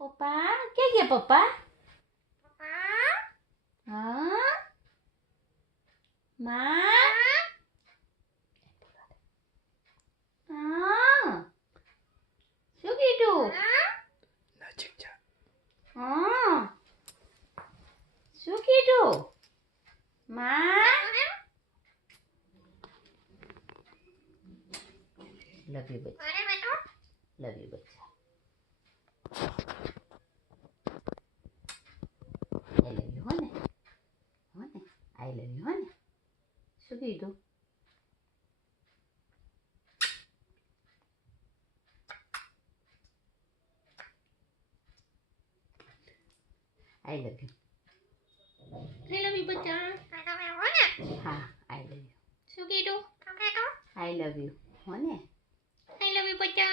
पप्पा क्या किया पप्पा? हाँ माँ हाँ શું કીધું? નજીક જા. हाँ શું કીધું? माँ लव यू बच्चा, लव यू बच्चा, आई लव यू हो ने आई लव यू हो ने શું કીધું? आई लव यू बच्चा. हाँ आई लव यू શું કીધું? आई लव यू हो ने आई लव यू बच्चा.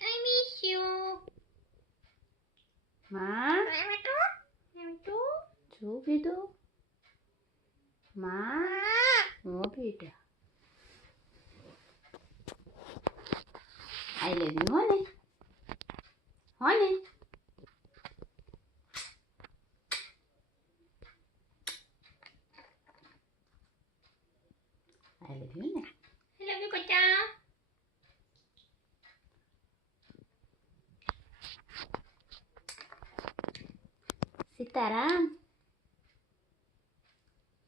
I miss you. माँ શું કીધું? माँ હું બેટા आई लव यू हो ने आई लव यू ने आई लव यू बच्चा. सीताराम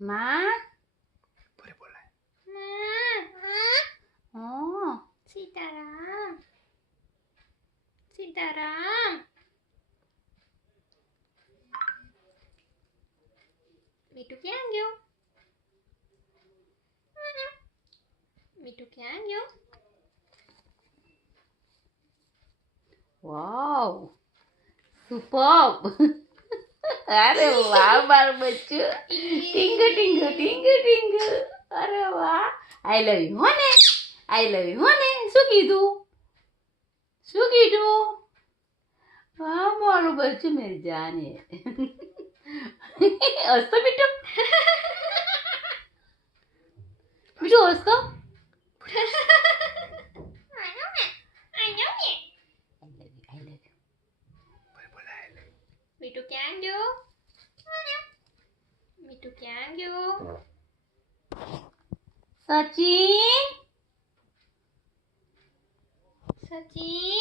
माँ पुरे बोलाय. माँ सीताराम सीताराम मीठू ક્યાં ગયો? મીઠું ક્યાં ગયો? વાવ સુપર્બ. અરે વાહ મારું બચ્ચું. ટીંગ ટીંગ ટીંગ ટીંગ. અરે વાહ. આઈ લવ યુ હો ને આઈ લવ યુ હો ને શું કીધું? શું કીધું? હા મારું બચ્ચું મેરી જાન હે. હસતો મીઠું મીઠું હસતો. પુરે બોલાય. મીઠું ક્યાં ગયો? મીઠું ક્યાં ગયો? સચિન સચિન